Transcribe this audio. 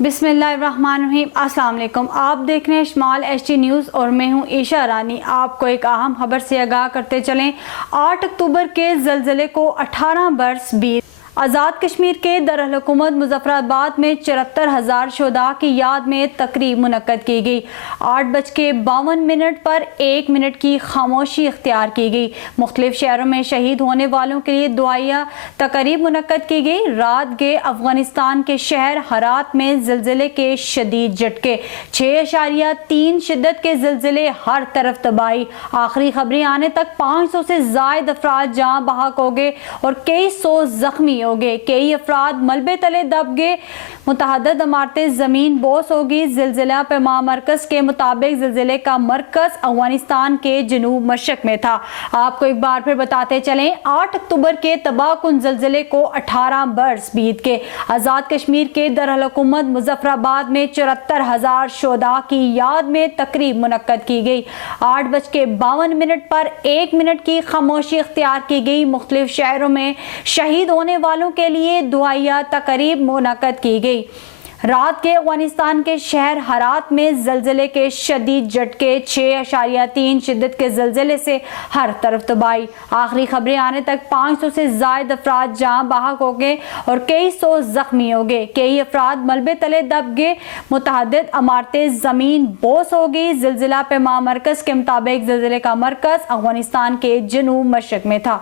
बिस्मिल्लाहिर्रहमानिर्रहीम। अस्सलाम वालेकुम। आप देख रहे हैं शमाल एचटी न्यूज़ और मैं हूं ईशा रानी। आपको एक अहम खबर से आगाह करते चलें। 8 अक्टूबर के ज़लज़ले को 18 बरस बीत। आज़ाद कश्मीर के दारुल-हुकूमत मुज़फ़्फ़राबाद में 74,000 शुहदा की याद में तकरीब मुनक्कद की गई। 8:52 पर 1 मिनट की खामोशी इख्तियार की गई। मुख्तलिफ शहरों में शहीद होने वालों के लिए दुआया तकरीब मुनक्कद की गई। रात गए अफगानिस्तान के शहर हरात में ज़लज़ले के शदीद झटके। 6.3 शिद्दत के ज़लज़ले, हर तरफ तबाही। आखिरी खबरें आने तक 500 से ज़ायद अफराद जाँ बहक हो गए और कई सौ जख्मी हो गए। कई अफराद मलबे तले दब गए। मुतअद्दिद इमारतें जमीन बोस हो गई। ज़िलज़िला पैमा मरकज के मुताबिक ज़िलज़ले का मरकज अफगानिस्तान के जनूब मशरक में था। आपको एक बार फिर बताते चलें, 8 अक्टूबर के तबाहकुन ज़िलज़ले को 18 बरस बीत गए। आज़ाद कश्मीर के दारुल-हुकूमत मुज़फ़्फ़राबाद में 74,000 शुहदा की याद में तकरीब मुनक्कद की गई। 8:52 पर 1 मिनट की खामोशी इख्तियार की गई। मुख्तलिफ शहरों में शहीद होने वालों के लिए दुआया तकरीब मुनक्कद की गई। रात के अफगानिस्तान के शहर हरात में ज़लज़ले के शदीद झटके। 6.3 शिद्दत के ज़लज़ले से हर तरफ तबाही। आखिरी खबरें आने तक 500 से ज़ायद अफराद जाँ बहक हो गए और कई सौ जख्मी हो गए। कई अफराद मलबे तले दब गए। मुतअद्दिद इमारतें ज़मीन बोस हो गई। ज़िलज़िला पैमा मरकज के मुताबिक ज़िलज़ले का मरकज अफगानिस्तान के जनूब मशरक में था।